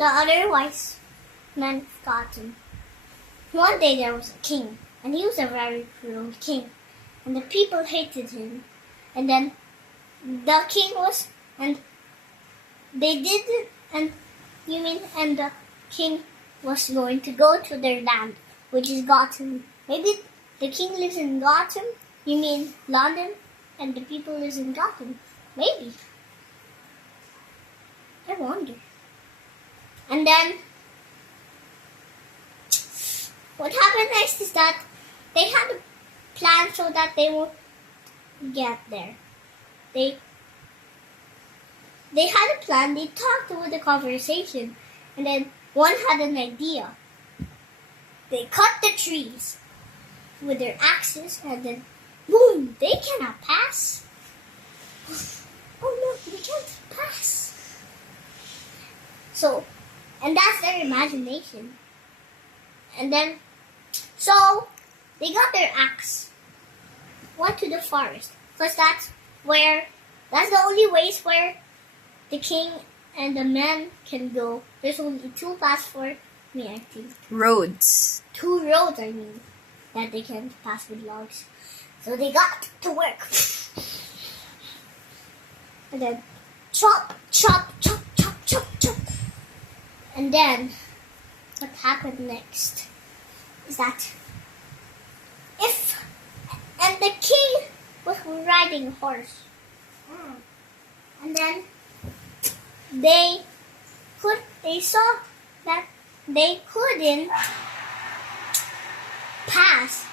the other wise men of Gotham. One day there was a king, and he was a very cruel king, and the people hated him. And then the king was, and they did it, and the king was going to go to their land, which is Gotham. Maybe the king lives in Gotham, you mean London, and the people lives in Gotham. Maybe. I wonder. And then, what happened next is that they had a plan so that they won't get there. They had a plan, they talked over the conversation, and then one had an idea. They cut the trees with their axes, and then boom, they cannot pass. Oh no, they can't pass. So, and that's their imagination. And then, so they got their axe, went to the forest, because that's the only place where the king and the men can go. There's only two paths for me, I think. Roads. Two roads, I mean, that they can pass with logs. So they got to work. And then chop, chop, chop, chop, chop, chop. And then what happened next is that the king was riding a horse. And then they saw that they couldn't pass.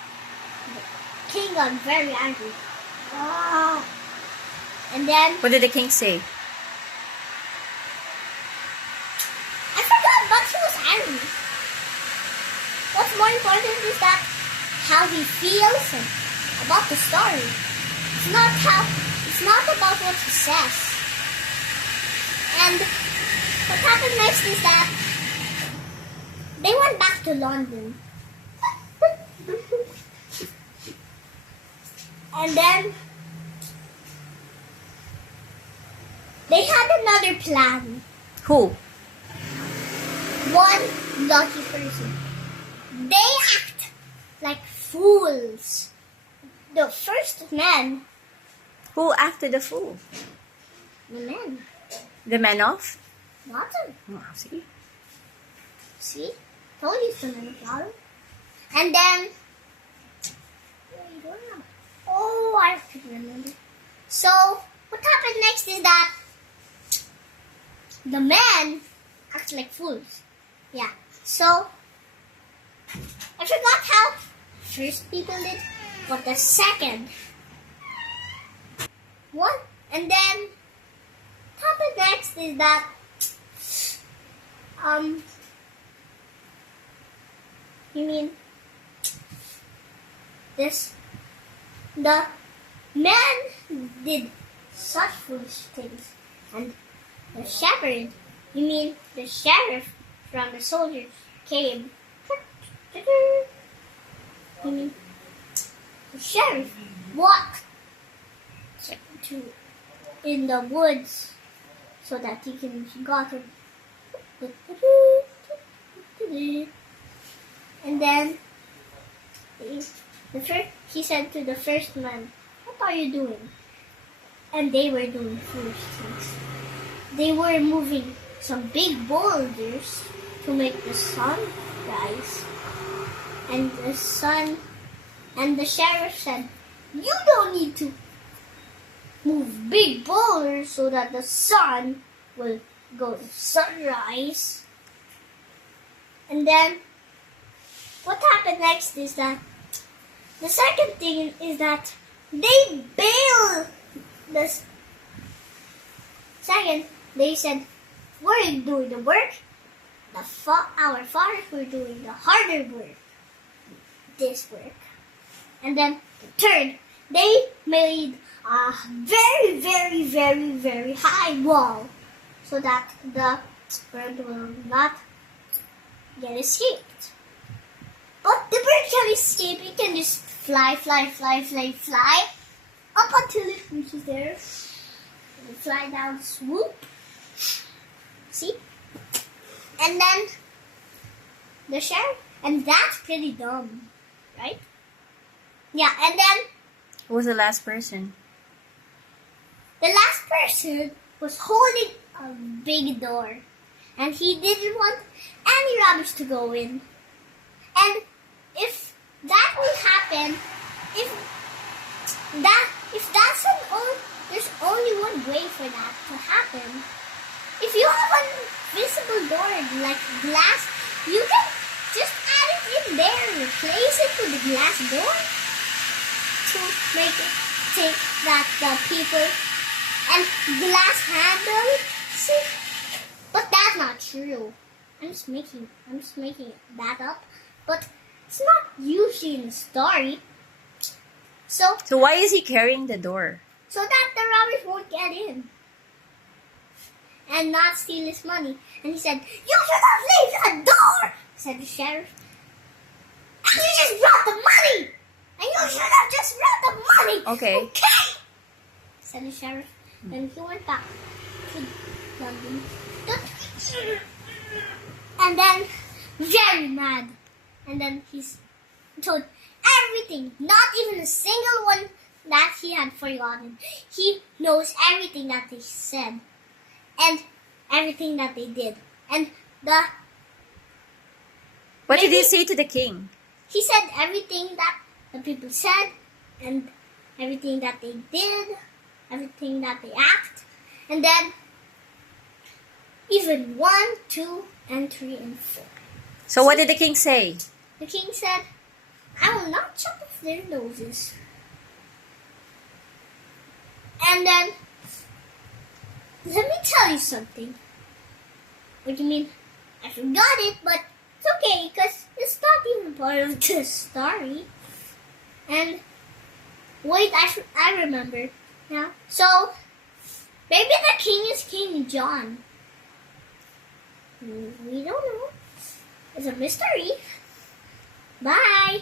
The king got very angry. And then What did the king say? I forgot, but he was angry. What's more important is that how he feels and about the story. It's not about what he says. And what happened next is that they went back to London. And then they had another plan. Who? One lucky person. They act like fools. The first man. Who acted the fool? The men. The men of? Gotham. Oh, see? See? Told you it's the men of Gotham. And then oh, I have to remember. So what happened next is that the men act like fools. Yeah. So I forgot how first people did, but the second one, and then what happened next is that the men did such foolish things, and the shepherd, the sheriff from the soldiers came. The sheriff walked in the woods so that he can Gotham. And then he said to the first man, "What are you doing?" And they were doing foolish things. They were moving some big boulders to make the sun rise. And the sheriff said, "You don't need to move big boulders so that the sun will go to sunrise." And then what happened next is that the second thing is that they bailed this. Second, they said, "We're doing the work. Our fathers were doing the harder work. This work." And then the third, they made a very, very, very, very high wall so that the bird will not get escaped. But the bird can escape. It can just fly, fly, fly, fly, fly up until it reaches there. It will fly down, swoop. See? And then the sheriff, and that's pretty dumb, right? Yeah, and then Who was the last person? the last person was holding a big door, and he didn't want any robbers to go in. And if that will happen, if that's there's only one way for that to happen. If you have an invisible door like glass, you can just add it in there, replace it with the glass door to make it think that the people and glass handle. See, but that's not true. I'm just making that up, but it's not usually in the story. So why is he carrying the door? so that the robbers won't get in and not steal his money. And he said, "You should have leave the door," said the sheriff. "And you just brought the money! And you should have just brought the money!" Okay. Okay, said the sheriff. Then he went back to London. And then, very mad. And then he's told everything, not even a single one that he had forgotten. He knows everything that they said and everything that they did. And What did he say to the king? he said everything that the people said and everything that they did, everything that they act. And then even 1, 2, and 3, and 4. So what did the king say? The king said, "I will not chop off their noses." And then, let me tell you something. What do you mean? I forgot it, but it's okay, because it's not even part of the story. And, wait, I remember now. So, maybe the king is King John. We don't know. It's a mystery. Bye.